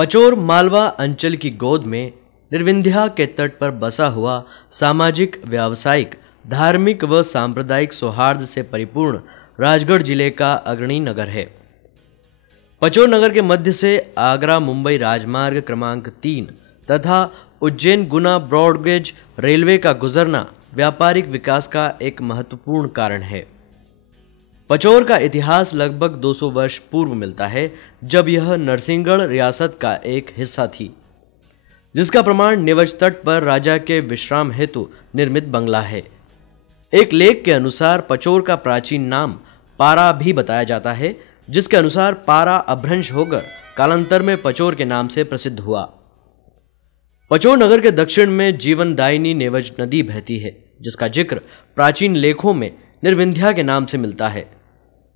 पचोर मालवा अंचल की गोद में निर्विंध्या के तट पर बसा हुआ सामाजिक, व्यावसायिक, धार्मिक व सांप्रदायिक सौहार्द से परिपूर्ण राजगढ़ जिले का अग्रणी नगर है। पचोर नगर के मध्य से आगरा मुंबई राजमार्ग क्रमांक 3 तथा उज्जैन गुना ब्रॉडगेज रेलवे का गुजरना व्यापारिक विकास का एक महत्वपूर्ण कारण है। पचोर का इतिहास लगभग 200 वर्ष पूर्व मिलता है, जब यह नरसिंहगढ़ रियासत का एक हिस्सा थी, जिसका प्रमाण नीवज तट पर राजा के विश्राम हेतु निर्मित बंगला है। एक लेख के अनुसार पचोर का प्राचीन नाम पारा भी बताया जाता है, जिसके अनुसार पारा अभ्रंश होकर कालांतर में पचोर के नाम से प्रसिद्ध हुआ। पचोर नगर के दक्षिण में जीवनदायिनी नीवज नदी बहती है, जिसका जिक्र प्राचीन लेखों में निर्विंध्या के नाम से मिलता है।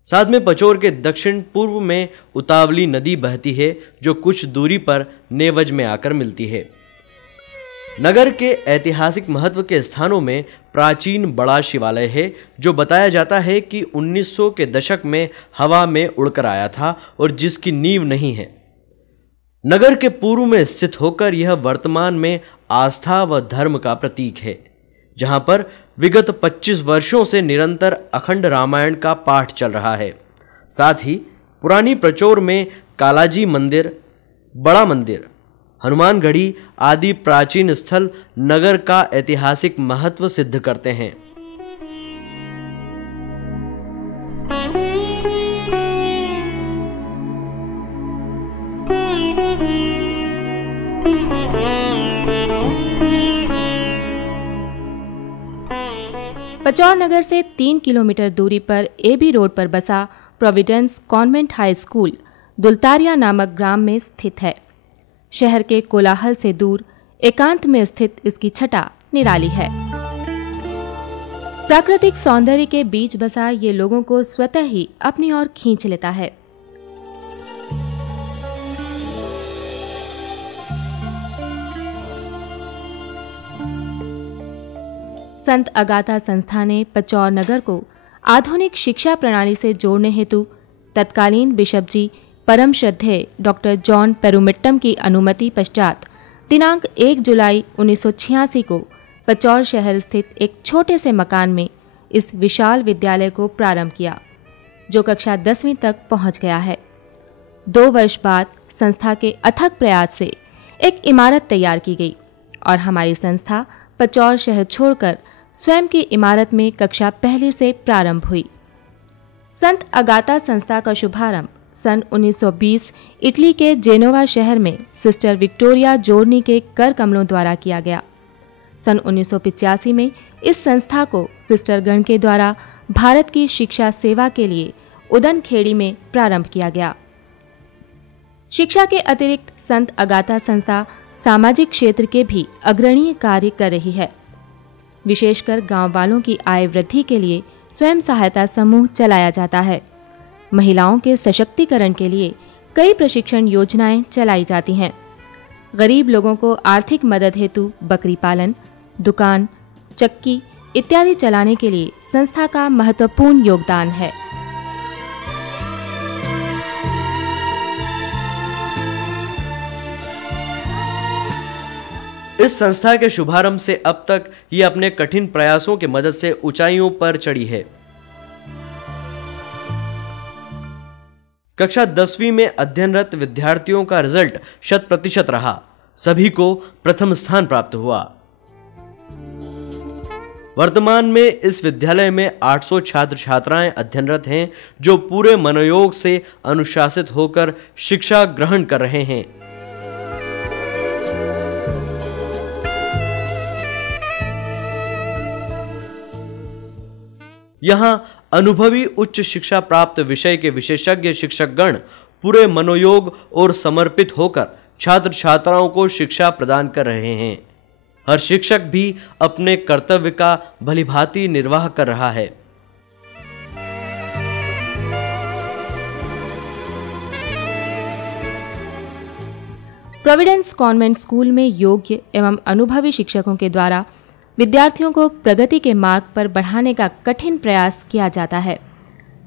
साथ में पचोर के दक्षिण पूर्व में उतावली नदी बहती है, जो कुछ दूरी पर नेवज में आकर मिलती है। नगर के ऐतिहासिक महत्व के स्थानों में प्राचीन बड़ा शिवालय है, जो बताया जाता है कि 1900 के दशक में हवा में उड़कर आया था और जिसकी नींव नहीं है। नगर के पूर्व में स्थित होकर यह वर्तमान में आस्था व धर्म का प्रतीक है, जहां पर विगत 25 वर्षों से निरंतर अखंड रामायण का पाठ चल रहा है। साथ ही पुरानी पचोर में कालाजी मंदिर, बड़ा मंदिर, हनुमानगढ़ी आदि प्राचीन स्थल नगर का ऐतिहासिक महत्व सिद्ध करते हैं। पचोर नगर से 3 किलोमीटर दूरी पर एबी रोड पर बसा प्रोविडेंस कॉन्वेंट हाई स्कूल दुलतारिया नामक ग्राम में स्थित है। शहर के कोलाहल से दूर एकांत में स्थित इसकी छटा निराली है। प्राकृतिक सौंदर्य के बीच बसा ये लोगों को स्वतः ही अपनी ओर खींच लेता है। संत अगाथा संस्था ने पचोर नगर को आधुनिक शिक्षा प्रणाली से जोड़ने हेतु तत्कालीन बिशप जी परम श्रद्धेय डॉक्टर जॉन पेरुमिट्टम की अनुमति पश्चात दिनांक 1 जुलाई 1986 को पचोर शहर स्थित एक छोटे से मकान में इस विशाल विद्यालय को प्रारंभ किया, जो कक्षा 10वीं तक पहुंच गया है। 2 वर्ष बाद संस्था के अथक प्रयास से एक इमारत तैयार की गई और हमारी संस्था पचोर शहर छोड़कर स्वयं की इमारत में कक्षा 1 से प्रारंभ हुई। संत अगाथा संस्था का शुभारंभ सन 1920 इटली के जेनोवा शहर में सिस्टर विक्टोरिया जोर्नी के कर कमलों द्वारा किया गया। सन 1985 में इस संस्था को सिस्टर गण के द्वारा भारत की शिक्षा सेवा के लिए उदनखेड़ी में प्रारंभ किया गया। शिक्षा के अतिरिक्त संत अगाथा संस्था सामाजिक क्षेत्र के भी अग्रणीय कार्य कर रही है। विशेषकर गांव वालों की आय वृद्धि के लिए स्वयं सहायता समूह चलाया जाता है। महिलाओं के सशक्तिकरण के लिए कई प्रशिक्षण योजनाएं चलाई जाती हैं। गरीब लोगों को आर्थिक मदद हेतु बकरी पालन, दुकान, चक्की इत्यादि चलाने के लिए संस्था का महत्वपूर्ण योगदान है। इस संस्था के शुभारंभ से अब तक ये अपने कठिन प्रयासों की मदद से ऊंचाइयों पर चढ़ी है। कक्षा 10वीं में अध्ययनरत विद्यार्थियों का रिजल्ट 100% रहा। सभी को प्रथम स्थान प्राप्त हुआ। वर्तमान में इस विद्यालय में 800 छात्र छात्राएं अध्ययनरत हैं, जो पूरे मनोयोग से अनुशासित होकर शिक्षा ग्रहण कर रहे हैं। यहां अनुभवी उच्च शिक्षा प्राप्त विषय के विशेषज्ञ शिक्षकगण पूरे मनोयोग और समर्पित होकर छात्र छात्राओं को शिक्षा प्रदान कर रहे हैं। हर शिक्षक भी अपने कर्तव्य का भलीभांति निर्वाह कर रहा है। प्रोविडेंस कॉन्वेंट स्कूल में योग्य एवं अनुभवी शिक्षकों के द्वारा विद्यार्थियों को प्रगति के मार्ग पर बढ़ाने का कठिन प्रयास किया जाता है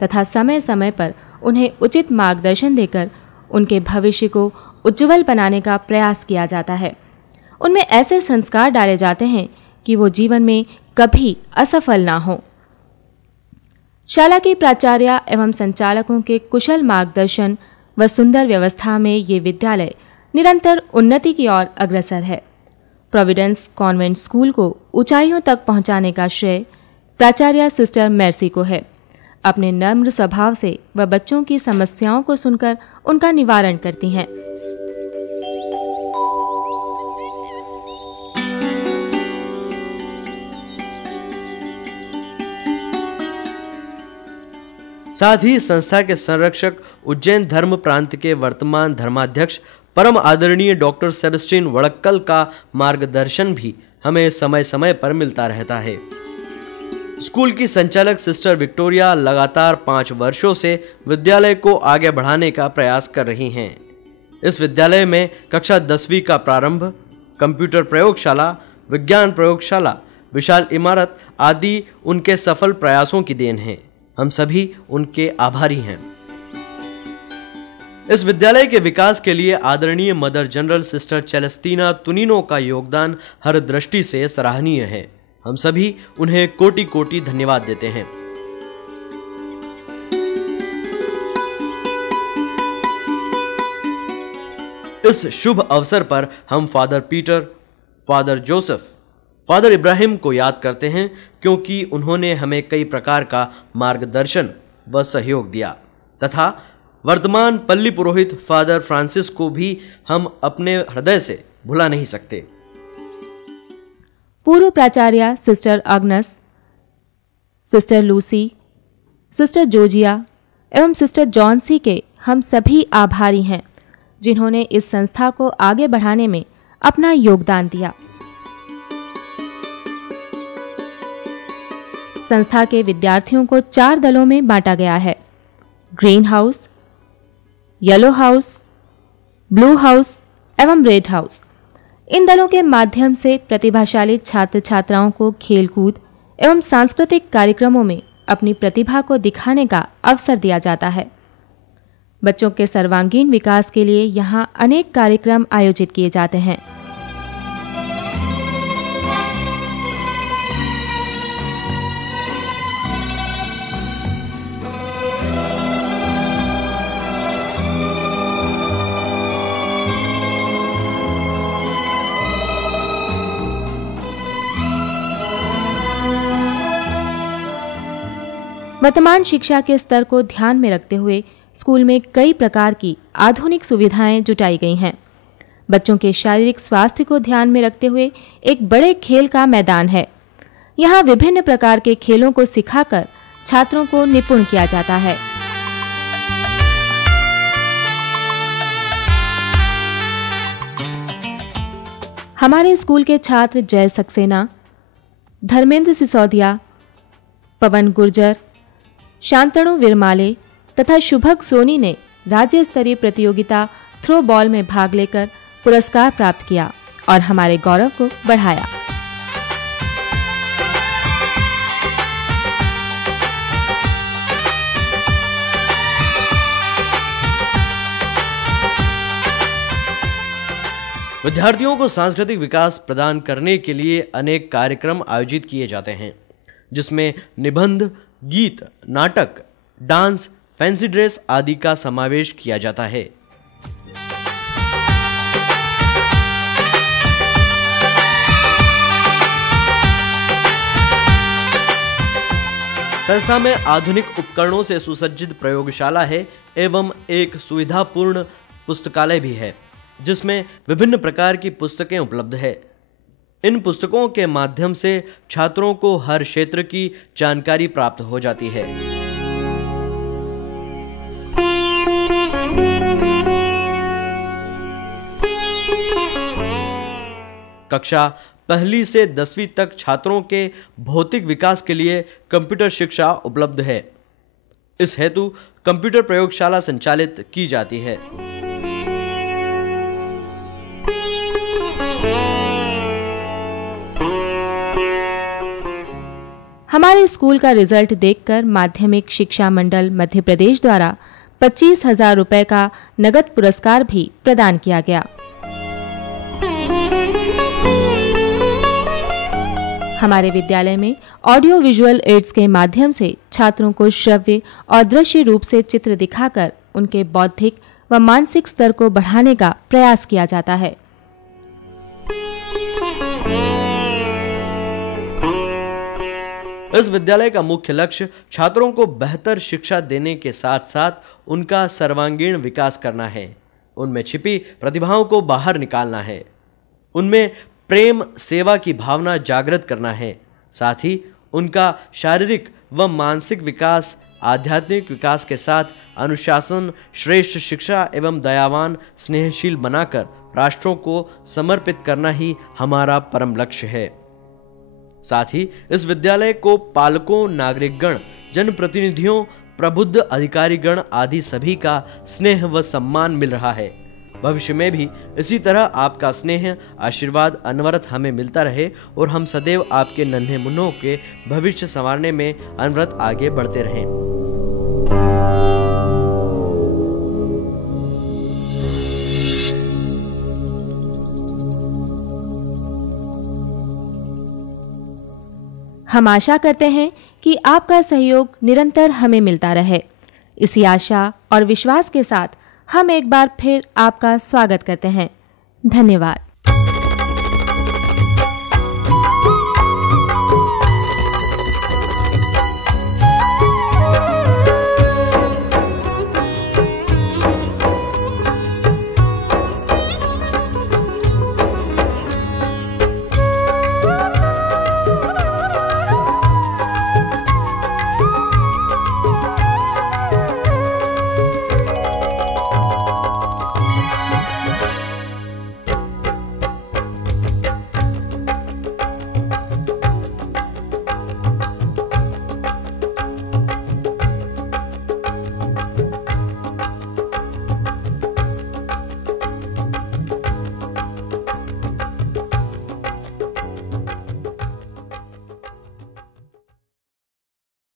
तथा समय समय पर उन्हें उचित मार्गदर्शन देकर उनके भविष्य को उज्जवल बनाने का प्रयास किया जाता है। उनमें ऐसे संस्कार डाले जाते हैं कि वो जीवन में कभी असफल ना हो। शाला के प्राचार्य एवं संचालकों के कुशल मार्गदर्शन व सुंदर व्यवस्था में ये विद्यालय निरंतर उन्नति की ओर अग्रसर है। प्रोविडेंस कॉन्वेंट स्कूल को ऊंचाइयों तक पहुंचाने का श्रेय प्राचार्य सिस्टर मेर्सी को है। अपने नम्र स्वभाव से वह बच्चों की समस्याओं को सुनकर उनका निवारण करती हैं। साथ ही संस्था के संरक्षक उज्जैन धर्म प्रांत के वर्तमान धर्माध्यक्ष परम आदरणीय डॉक्टर सेबेस्टियन वड़क्कल का मार्गदर्शन भी हमें समय समय पर मिलता रहता है। स्कूल की संचालक सिस्टर विक्टोरिया लगातार 5 वर्षों से विद्यालय को आगे बढ़ाने का प्रयास कर रही हैं। इस विद्यालय में कक्षा 10वीं का प्रारंभ, कंप्यूटर प्रयोगशाला, विज्ञान प्रयोगशाला, विशाल इमारत आदि उनके सफल प्रयासों की देन है। हम सभी उनके आभारी हैं। इस विद्यालय के विकास के लिए आदरणीय मदर जनरल सिस्टर चेलेस्टीना तुनिनो का योगदान हर दृष्टि से सराहनीय है। हम सभी उन्हें कोटि कोटि धन्यवाद देते हैं। इस शुभ अवसर पर हम father Peter, father Joseph, father Ibrahim को याद करते हैं क्योंकि उन्होंने हमें कई प्रकार का मार्गदर्शन व सहयोग दिया तथा वर्तमान पल्ली पुरोहित फादर फ्रांसिस को भी हम अपने हृदय से भुला नहीं सकते। पूर्व प्राचार्य सिस्टर अग्नस, सिस्टर लूसी, सिस्टर जोजिया एवं सिस्टर जॉनसी के हम सभी आभारी हैं जिन्होंने इस संस्था को आगे बढ़ाने में अपना योगदान दिया। संस्था के विद्यार्थियों को 4 दलों में बांटा गया है: green house, yellow house, blue house एवं रेड हाउस। इन दलों के माध्यम से प्रतिभाशाली छात्र छात्राओं को खेलकूद एवं सांस्कृतिक कार्यक्रमों में अपनी प्रतिभा को दिखाने का अवसर दिया जाता है। बच्चों के सर्वांगीण विकास के लिए यहाँ अनेक कार्यक्रम आयोजित किए जाते हैं। वर्तमान शिक्षा के स्तर को ध्यान में रखते हुए स्कूल में कई प्रकार की आधुनिक सुविधाएं जुटाई गई हैं। बच्चों के शारीरिक स्वास्थ्य को ध्यान में रखते हुए एक बड़े खेल का मैदान है। यहाँ विभिन्न प्रकार के खेलों को सिखाकर छात्रों को निपुण किया जाता है। हमारे स्कूल के छात्र जय सक्सेना, धर्मेंद्र सिसोदिया, पवन गुर्जर, शांतनु विरमाले तथा शुभक सोनी ने राज्य स्तरीय प्रतियोगिता थ्रो बॉल में भाग लेकर पुरस्कार प्राप्त किया और हमारे गौरव को बढ़ाया। विद्यार्थियों को सांस्कृतिक विकास प्रदान करने के लिए अनेक कार्यक्रम आयोजित किए जाते हैं जिसमें निबंध, गीत, नाटक, डांस, फैंसी ड्रेस आदि का समावेश किया जाता है। संस्था में आधुनिक उपकरणों से सुसज्जित प्रयोगशाला है एवं एक सुविधापूर्ण पुस्तकालय भी है जिसमें विभिन्न प्रकार की पुस्तकें उपलब्ध है। इन पुस्तकों के माध्यम से छात्रों को हर क्षेत्र की जानकारी प्राप्त हो जाती है। कक्षा 1 से 10वीं तक छात्रों के भौतिक विकास के लिए कंप्यूटर शिक्षा उपलब्ध है। इस हेतु कंप्यूटर प्रयोगशाला संचालित की जाती है। हमारे स्कूल का रिजल्ट देखकर माध्यमिक शिक्षा मंडल मध्य प्रदेश द्वारा 25,000 रुपए का नगद पुरस्कार भी प्रदान किया गया। हमारे विद्यालय में ऑडियो विजुअल एड्स के माध्यम से छात्रों को श्रव्य और दृश्य रूप से चित्र दिखाकर उनके बौद्धिक व मानसिक स्तर को बढ़ाने का प्रयास किया जाता है। इस विद्यालय का मुख्य लक्ष्य छात्रों को बेहतर शिक्षा देने के साथ साथ उनका सर्वांगीण विकास करना है, उनमें छिपी प्रतिभाओं को बाहर निकालना है, उनमें प्रेम सेवा की भावना जागृत करना है, साथ ही उनका शारीरिक व मानसिक विकास, आध्यात्मिक विकास के साथ अनुशासन, श्रेष्ठ शिक्षा एवं दयावान स्नेहशील बनाकर राष्ट्रों को समर्पित करना ही हमारा परम लक्ष्य है। साथ ही इस विद्यालय को पालकों, नागरिकगण, जनप्रतिनिधियों, प्रबुद्ध अधिकारीगण आदि सभी का स्नेह व सम्मान मिल रहा है। भविष्य में भी इसी तरह आपका स्नेह, आशीर्वाद अनवरत हमें मिलता रहे और हम सदैव आपके नन्हे मुन्नों के भविष्य संवारने में अनवरत आगे बढ़ते रहें। हम आशा करते हैं कि आपका सहयोग निरंतर हमें मिलता रहे। इसी आशा और विश्वास के साथ हम एक बार फिर आपका स्वागत करते हैं। धन्यवाद।